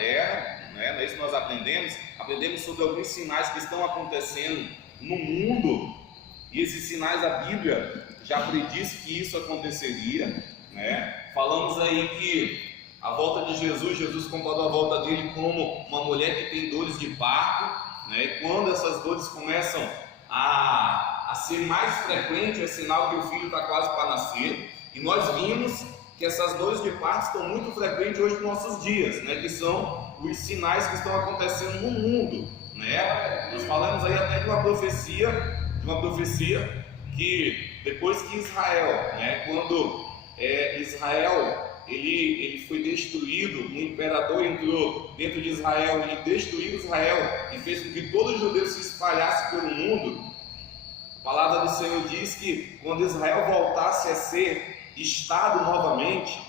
terra, né? Não é isso que nós aprendemos sobre alguns sinais que estão acontecendo no mundo, e esses sinais a Bíblia já prediz que isso aconteceria, né? Falamos aí que a volta de Jesus comparou a volta dele como uma mulher que tem dores de parto, né? E quando essas dores começam a ser mais frequente, é sinal que o filho está quase para nascer. E nós vimos que essas dores de parto estão muito frequentes hoje nos nossos dias, né? Que são os sinais que estão acontecendo no mundo, né? Nós falamos aí até de uma profecia que depois que Israel, né? Quando Israel ele foi destruído, um imperador entrou dentro de Israel e destruiu Israel e fez com que todos os judeus se espalhassem pelo mundo. A palavra do Senhor diz que quando Israel voltasse a ser Estado novamente,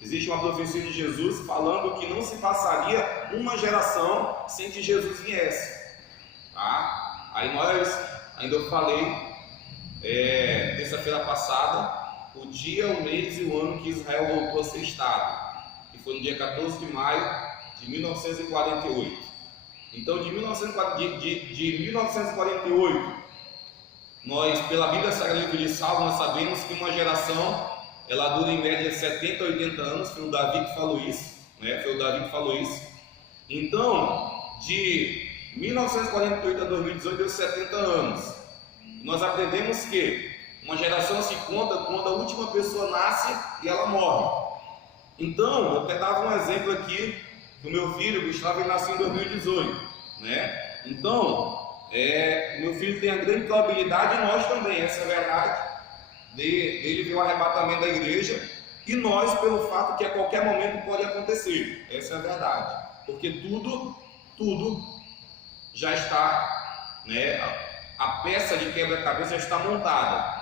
existe uma profecia de Jesus falando que não se passaria uma geração sem que Jesus viesse, tá? Aí ainda eu falei terça-feira passada o dia, o mês e o ano que Israel voltou a ser Estado, que foi no dia 14 de maio de 1948. Então, de 1948, nós, pela Bíblia Sagrada de Salmo, nós sabemos que uma geração, ela dura em média 70 a 80 anos, foi o Davi que falou isso, né? Então, de 1948 a 2018, deu 70 anos. Nós aprendemos que uma geração se conta quando a última pessoa nasce e ela morre. Então, eu até dava um exemplo aqui do meu filho, Gustavo, ele nasceu em 2018, né? Então, meu filho tem a grande probabilidade, e nós também, essa é a verdade, dele ver o arrebatamento da igreja, e nós, pelo fato que a qualquer momento pode acontecer, essa é a verdade, porque tudo já está, né? A peça de quebra-cabeça já está montada.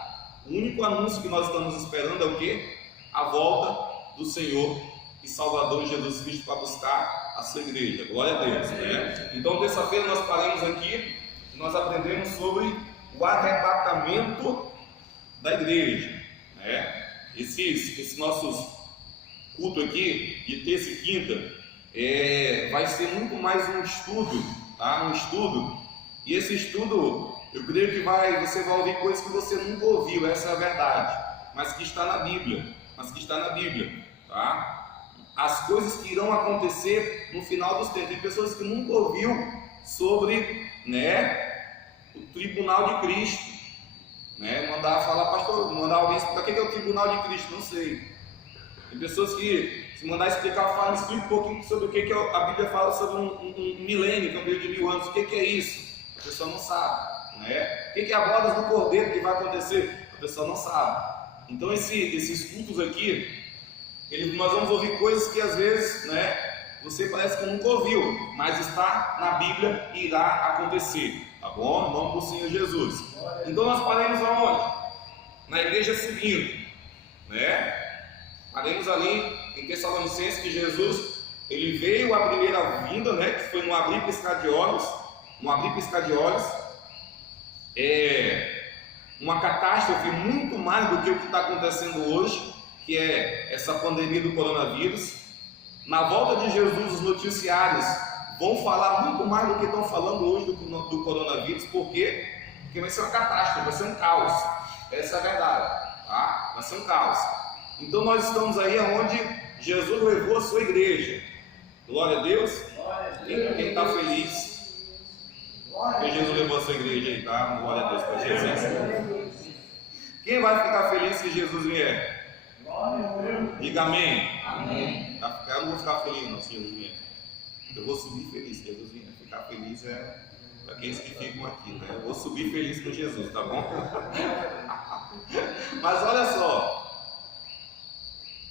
O único anúncio que nós estamos esperando é o quê? A volta do Senhor e Salvador Jesus Cristo para buscar a sua igreja. Glória a Deus, né? Então, terça-feira nós paramos aqui e nós aprendemos sobre o arrebatamento da igreja, né? Esses nossos cultos aqui, de terça e quinta, vai ser muito mais um estudo, tá? E esse estudo, eu creio que você vai ouvir coisas que você nunca ouviu, essa é a verdade, mas que está na Bíblia, tá? As coisas que irão acontecer no final dos tempos. Tem pessoas que nunca ouviu sobre, né, o tribunal de Cristo, né? Mandar alguém explicar o que é o tribunal de Cristo, não sei. Tem pessoas que, se mandar explicar, explica um pouquinho sobre o que a Bíblia fala sobre um milênio, que é um período de 1000 anos, o que é isso? A pessoa não sabe, né? O que é a bodas do cordeiro que vai acontecer? A pessoa não sabe. Então esses cultos aqui, nós vamos ouvir coisas que às vezes, né, você parece que nunca ouviu, mas está na Bíblia e irá acontecer, tá bom? Em nome do Senhor Jesus. Então nós paramos aonde? Na igreja seguindo, né? Paramos ali em Tessalonicenses, que Jesus, ele veio à primeira vinda, né, que foi no abrir e piscar de olhos, uma catástrofe muito mais do que o que está acontecendo hoje, que é essa pandemia do coronavírus. Na volta de Jesus, os noticiários vão falar muito mais do que estão falando hoje do coronavírus. Por quê? Porque vai ser uma catástrofe, vai ser um caos. Essa é a verdade, tá? Vai ser um caos. Então nós estamos aí onde Jesus levou a sua igreja. Glória a Deus. Quem está feliz que Jesus levou a sua igreja aí, tá? Glória a Deus para Jesus. Quem vai ficar feliz se Jesus vier? Diga amém. Amém. Eu não vou ficar feliz não se Jesus vier. Eu vou subir feliz se Jesus vier. Ficar feliz é para aqueles que ficam aqui, né? Eu vou subir feliz com Jesus, tá bom? Mas olha só,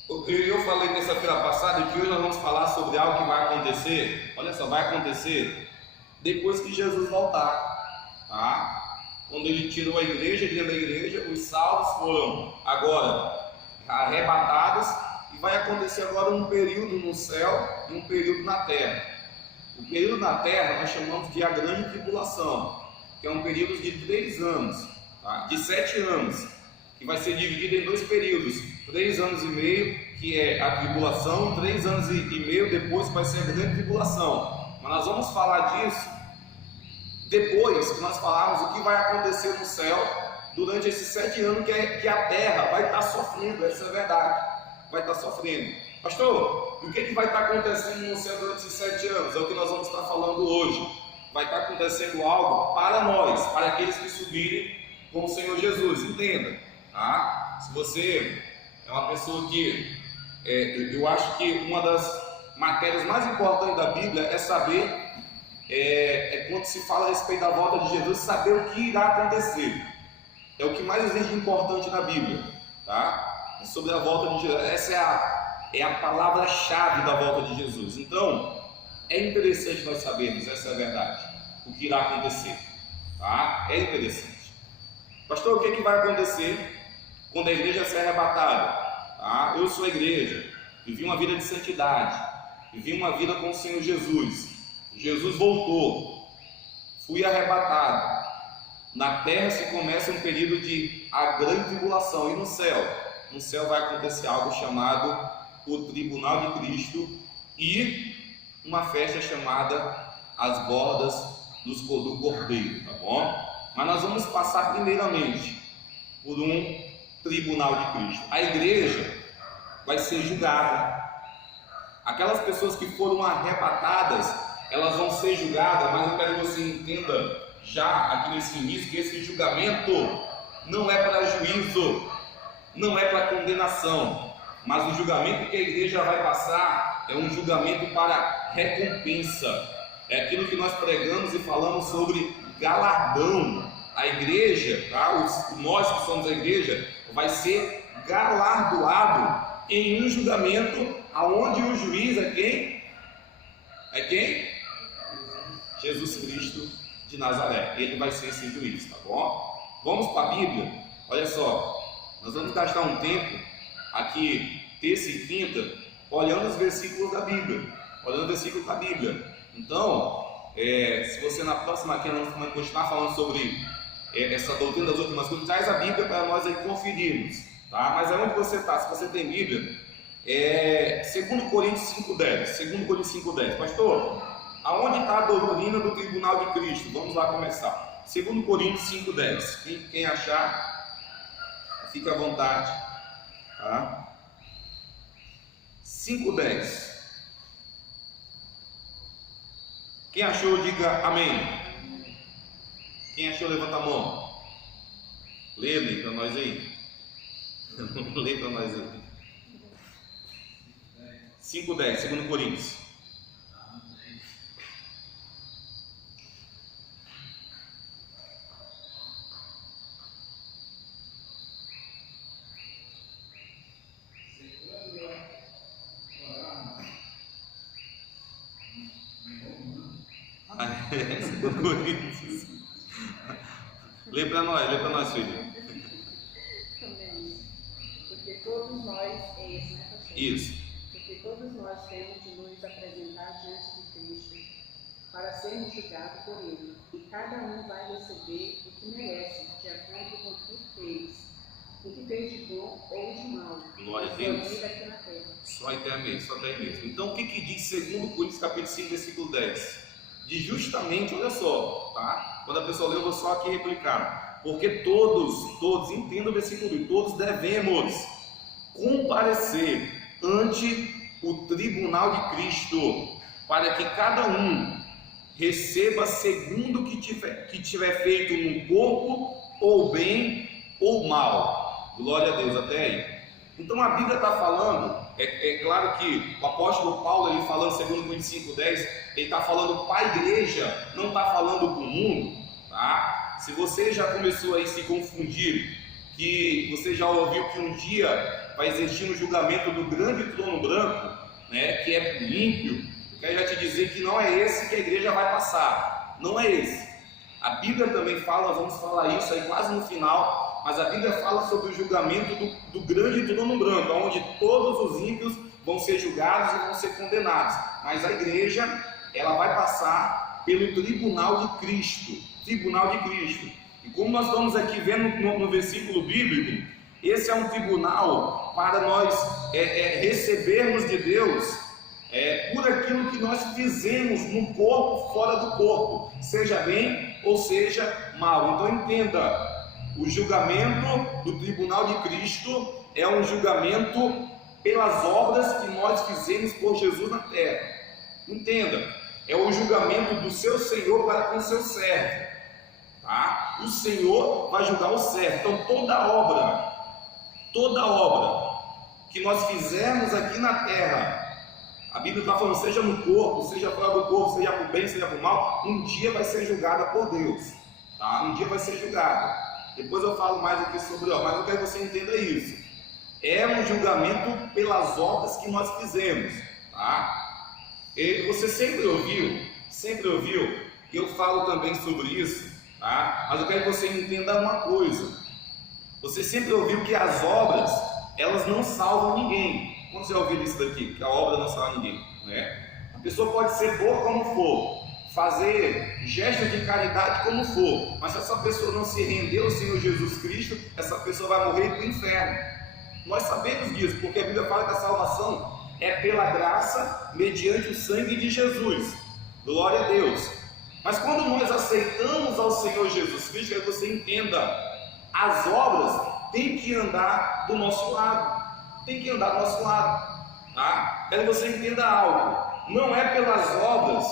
eu falei terça-feira passada que hoje nós vamos falar sobre algo que vai acontecer. Olha só, vai acontecer depois que Jesus voltar, tá? Quando ele tirou a igreja, dentro da igreja, os salvos foram agora arrebatados, e vai acontecer agora um período no céu e um período na terra. O período na terra nós chamamos de a grande tribulação, que é um período de 3 anos, tá? De 7 anos, que vai ser dividido em 2 períodos, 3 anos e meio que é a tribulação, 3 anos e meio depois vai ser a grande tribulação. Mas nós vamos falar disso depois que nós falarmos o que vai acontecer no céu durante esses 7 anos que a terra vai estar sofrendo. Essa é a verdade, vai estar sofrendo. Pastor, o que vai estar acontecendo no céu durante esses 7 anos? É o que nós vamos estar falando hoje. Vai estar acontecendo algo para nós, para aqueles que subirem com o Senhor Jesus. Entenda, tá? Se você é uma pessoa que eu acho que uma das matérias mais importantes da Bíblia é saber, quando se fala a respeito da volta de Jesus, saber o que irá acontecer. É o que mais existe de importante na Bíblia, tá? É sobre a volta de Jesus. Essa é a palavra-chave da volta de Jesus. Então, é interessante nós sabermos, essa é a verdade, o que irá acontecer, tá? É interessante. Pastor, o que vai acontecer quando a igreja ser arrebatada? Tá? Eu sou a igreja, vivi uma vida de santidade, vivi uma vida com o Senhor Jesus. Jesus voltou, fui arrebatado. Na terra se começa um período de a grande tribulação, e no céu vai acontecer algo chamado o Tribunal de Cristo e uma festa chamada as bordas do Cordeiro, tá bom? Mas nós vamos passar primeiramente por um Tribunal de Cristo. A igreja vai ser julgada. Aquelas pessoas que foram arrebatadas, elas vão ser julgadas, mas eu quero que você entenda já aqui nesse início que esse julgamento não é para juízo, não é para condenação, mas o julgamento que a igreja vai passar é um julgamento para recompensa. É aquilo que nós pregamos e falamos sobre galardão. A igreja, tá? Nós que somos a igreja, vai ser galardoado em um julgamento aonde o juiz é quem? É quem? Jesus Cristo de Nazaré. Ele vai ser esse juiz, tá bom? Vamos para a Bíblia. Olha só, nós vamos gastar um tempo aqui, terça e quinta, olhando os versículos da Bíblia. Então, se você na próxima aqui nós vamos continuar falando sobre essa doutrina das últimas coisas, traz a Bíblia para nós aí conferirmos, tá? Mas aonde você está? Se você tem Bíblia, 2 Coríntios 5,10. 2 Coríntios 5,10. Pastor, aonde está a doutrina do Tribunal de Cristo? Vamos lá começar. 2 Coríntios 5,10. Quem achar, fique à vontade, tá? 5,10. Quem achou, diga amém. Quem achou, levanta a mão. Lê para nós aí. Lê para nós aí. 5,10, 2 Coríntios. Lê para nós, filho. Porque todos nós, Isso. Porque todos nós temos de nos apresentar diante de Cristo para sermos julgados por Ele, e cada um vai receber o que merece, de acordo com o que fez de bom ou de mal. Glória a Deus. Só até mesmo. Então o que diz 2 Coríntios capítulo 5, versículo 10? De justamente, olha só, tá? Quando a pessoa leu, eu vou só aqui replicar. Porque todos, entenda o versículo, todos devemos comparecer ante o tribunal de Cristo, para que cada um receba segundo o que tiver feito no corpo, ou bem ou mal. Glória a Deus, até aí. Então a Bíblia está falando, é claro que o apóstolo Paulo, ele falando 2 Coríntios 5,10, ele está falando para a igreja, não está falando para o mundo, tá? Se você já começou a se confundir, que você já ouviu que um dia vai existir um julgamento do grande trono branco, né, que é ímpio, eu quero já te dizer que não é esse que a igreja vai passar, não é esse. A Bíblia também fala, nós vamos falar isso aí quase no final, mas a Bíblia fala sobre o julgamento do grande trono branco, onde todos os ímpios vão ser julgados e vão ser condenados. Mas a igreja, ela vai passar pelo tribunal de Cristo. E como nós estamos aqui vendo no versículo bíblico, Esse é um tribunal para nós recebermos de Deus por aquilo que nós fizemos no corpo, fora do corpo, seja bem ou seja mal. Então entenda, o julgamento do tribunal de Cristo é um julgamento pelas obras que nós fizemos por Jesus na terra. Entenda, é o julgamento do seu Senhor para com o seu servo. Tá? O Senhor vai julgar o servo. Então toda obra que nós fizermos aqui na terra, a Bíblia está falando, seja no corpo, seja fora do corpo, seja por bem, seja por mal, um dia vai ser julgada por Deus. Tá? Um dia vai ser julgada. Depois eu falo mais aqui sobre, mas eu quero que você entenda isso. É um julgamento pelas obras que nós fizemos. Tá? E você sempre ouviu, e eu falo também sobre isso, tá? Mas eu quero que você entenda uma coisa. Você sempre ouviu que as obras, elas não salvam ninguém. Quando você ouviu isso daqui, que a obra não salva ninguém, né? A pessoa pode ser boa como for, fazer gestos de caridade como for, mas se essa pessoa não se rendeu ao Senhor Jesus Cristo, essa pessoa vai morrer para o inferno. Nós sabemos disso, porque a Bíblia fala que a salvação é pela graça, mediante o sangue de Jesus. Glória a Deus. Mas quando nós aceitamos ao Senhor Jesus Cristo, quero que você entenda, as obras têm que andar do nosso lado. Tem que andar do nosso lado. Tá? Quero que você entenda algo. Não é pelas obras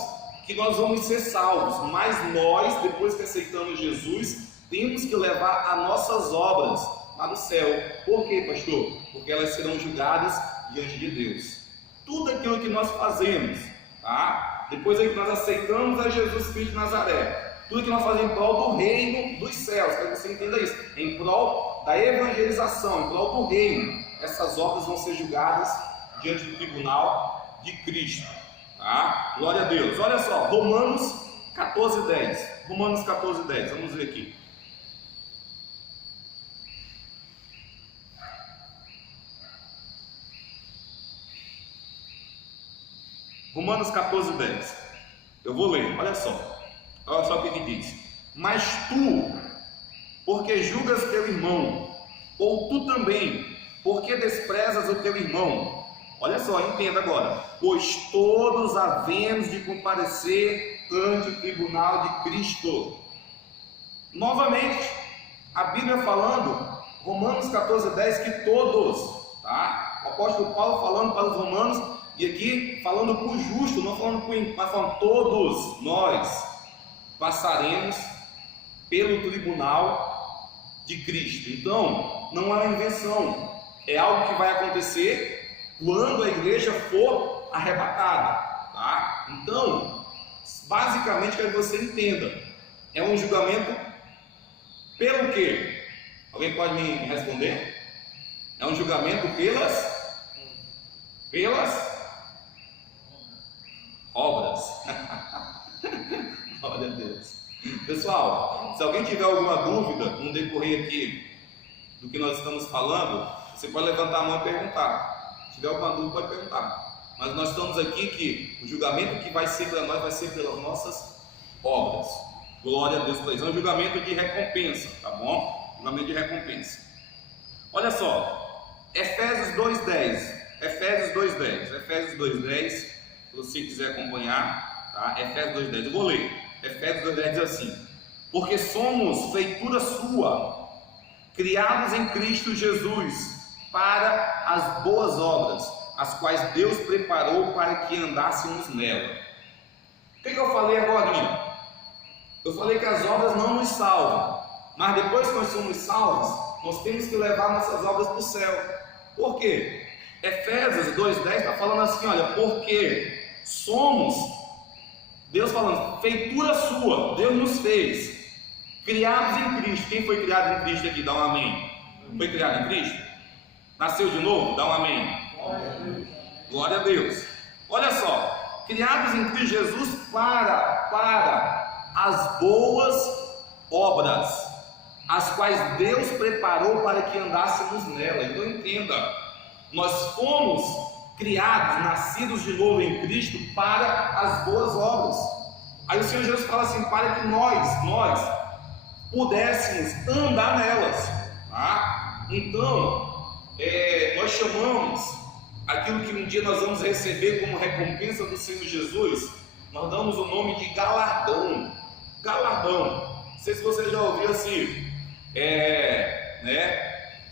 que nós vamos ser salvos, mas nós, depois que aceitamos Jesus, temos que levar as nossas obras lá no céu. Por quê, pastor? Porque elas serão julgadas diante de Deus. Tudo aquilo que nós fazemos, tá? Depois que nós aceitamos a Jesus Cristo de Nazaré, tudo que nós fazemos em prol do reino dos céus, quero que você entenda isso, em prol da evangelização, em prol do reino, essas obras vão ser julgadas diante do tribunal de Cristo, tá? Glória a Deus. Olha só, Romanos 14:10. Romanos 14:10, vamos ver aqui. Romanos 14:10. Eu vou ler, olha só o que ele diz. Mas tu, porque julgas teu irmão, ou tu também, porque desprezas o teu irmão. Olha só, entenda agora. Pois todos havemos de comparecer ante o tribunal de Cristo. Novamente, a Bíblia falando, Romanos 14:10, que todos, tá? O apóstolo Paulo falando para os romanos, e aqui falando para o justo, não falando para o ímpio, mas falando todos nós passaremos pelo tribunal de Cristo. Então, não é uma invenção, é algo que vai acontecer quando a igreja for arrebatada, tá? Então, basicamente, quero que você entenda, é um julgamento pelo quê? Alguém pode me responder? É um julgamento pelas obras. Glória a Deus. Pessoal, se alguém tiver alguma dúvida no decorrer aqui do que nós estamos falando, você pode levantar a mão e perguntar. Se tiver alguma dúvida, pode perguntar. Mas nós estamos aqui que o julgamento que vai ser para nós vai ser pelas nossas obras. Glória a Deus por isso. É um julgamento de recompensa, tá bom? Julgamento de recompensa. Olha só, Efésios 2:10. Efésios 2:10, se você quiser acompanhar, tá? Efésios 2:10, eu vou ler. Efésios 2:10 diz assim: porque somos feitura sua, criados em Cristo Jesus, para as boas obras, as quais Deus preparou para que andássemos nela. O que eu falei agora? Eu falei que as obras não nos salvam, mas depois que nós somos salvos, nós temos que levar nossas obras para o céu. Por quê? Efésios 2:10 está falando assim, olha, porque somos, Deus falando, feitura sua, Deus nos fez, criados em Cristo. Quem foi criado em Cristo aqui? Dá um amém. Foi criado em Cristo? Nasceu de novo? Dá um amém. Glória a Deus. Olha só, criados em Cristo Jesus para as boas obras, as quais Deus preparou para que andássemos nela. Então entenda, nós fomos criados, nascidos de novo em Cristo para as boas obras. Aí o Senhor Jesus fala assim, para que nós pudéssemos andar nelas, tá? Então, nós chamamos aquilo que um dia nós vamos receber como recompensa do Senhor Jesus, nós damos o nome de galardão. Galardão. Não sei se você já ouviu assim,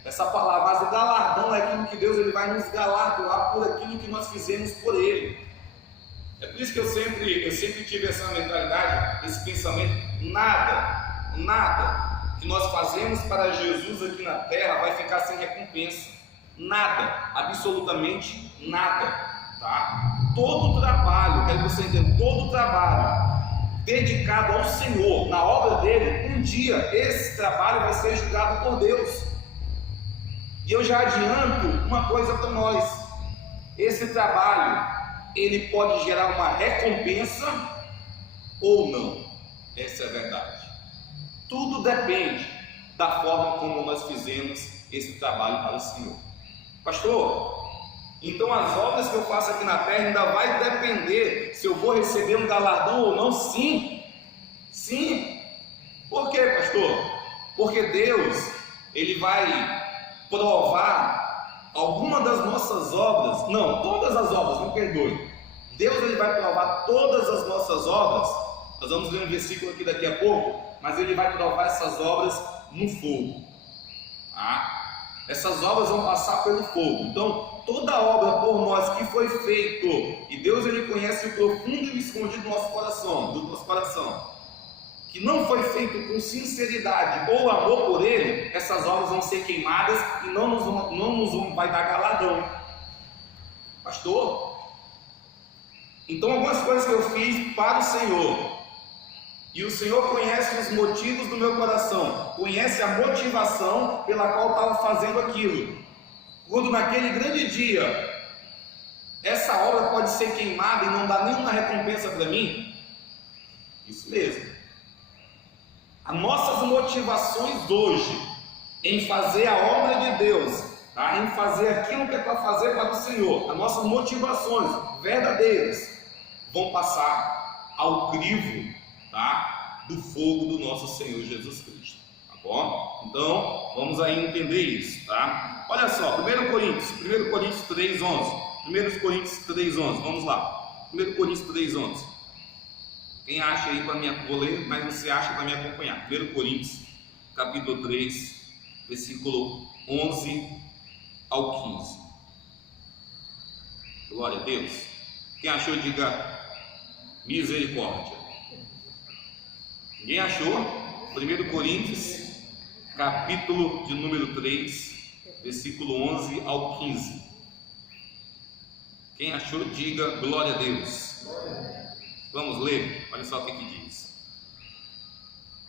essa palavra, mas o galardão é aquilo que Deus ele vai nos galardoar por aquilo que nós fizemos por Ele. É por isso que eu sempre tive essa mentalidade, esse pensamento: nada que nós fazemos para Jesus aqui na terra vai ficar sem recompensa. Nada, absolutamente nada, tá? Todo o trabalho, quero que você entenda, todo o trabalho dedicado ao Senhor, na obra dele, um dia esse trabalho vai ser julgado por Deus. E eu já adianto uma coisa para nós: esse trabalho, ele pode gerar uma recompensa ou não. Essa é a verdade. Tudo depende da forma como nós fizemos esse trabalho para o Senhor. Pastor, então as obras que eu faço aqui na terra ainda vai depender se eu vou receber um galardão ou não? Sim. Sim. Por quê, pastor? Porque Deus, ele vai provar alguma das nossas obras, não, todas as obras, não perdoe. Deus ele vai provar todas as nossas obras. Nós vamos ler um versículo aqui daqui a pouco, mas ele vai provar essas obras no fogo. Essas obras vão passar pelo fogo. Então, toda obra por nós que foi feito, e Deus ele conhece o profundo e o escondido do nosso coração, que não foi feito com sinceridade ou amor por Ele, essas obras vão ser queimadas e não nos vai dar galardão. Pastor, então algumas coisas que eu fiz para o Senhor, e o Senhor conhece os motivos do meu coração, conhece a motivação pela qual eu estava fazendo aquilo. Quando naquele grande dia, essa obra pode ser queimada e não dar nenhuma recompensa para mim, isso mesmo. As nossas motivações hoje em fazer a obra de Deus, tá? Em fazer aquilo que é para fazer para o Senhor, as nossas motivações verdadeiras vão passar ao crivo, tá? Do fogo do nosso Senhor Jesus Cristo, tá bom? Então vamos aí entender isso, tá? Olha só, 1 Coríntios 3:11, 1 Coríntios 3:11, vamos lá, 1 Coríntios 3:11. Quem acha aí para mim, vou ler, mas você acha para me acompanhar. 1 Coríntios, capítulo 3, versículo 11 ao 15. Glória a Deus. Quem achou, diga misericórdia. Ninguém achou? 1 Coríntios, capítulo de número 3, versículo 11 ao 15. Quem achou, diga glória a Deus. Vamos ler, olha só o que diz.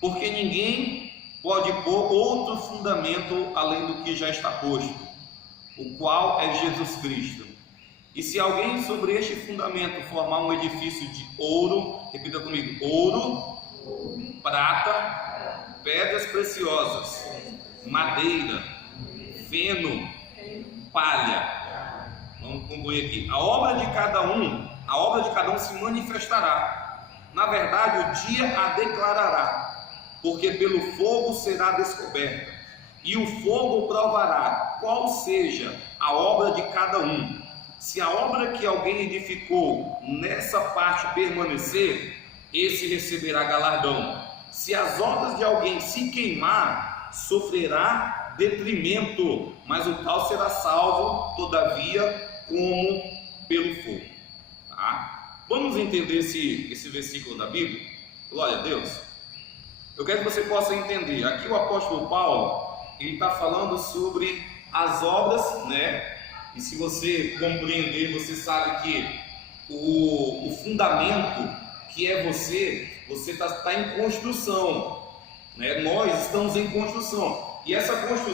Porque ninguém pode pôr outro fundamento além do que já está posto, o qual é Jesus Cristo. E se alguém sobre este fundamento formar um edifício de ouro, repita comigo: ouro, prata, pedras preciosas, madeira, feno, palha. Vamos concluir aqui. A obra de cada um se manifestará. Na verdade, o dia a declarará, porque pelo fogo será descoberta, e o fogo provará qual seja a obra de cada um. Se a obra que alguém edificou nessa parte permanecer, esse receberá galardão. Se as obras de alguém se queimar, sofrerá detrimento, mas o tal será salvo, todavia, como pelo fogo. Tá? Vamos entender esse versículo da Bíblia? Glória a Deus. Eu quero que você possa entender. Aqui o apóstolo Paulo, ele está falando sobre as obras, né? E se você compreender, você sabe que o fundamento que é você está em construção, né? Nós estamos em construção. E essa construção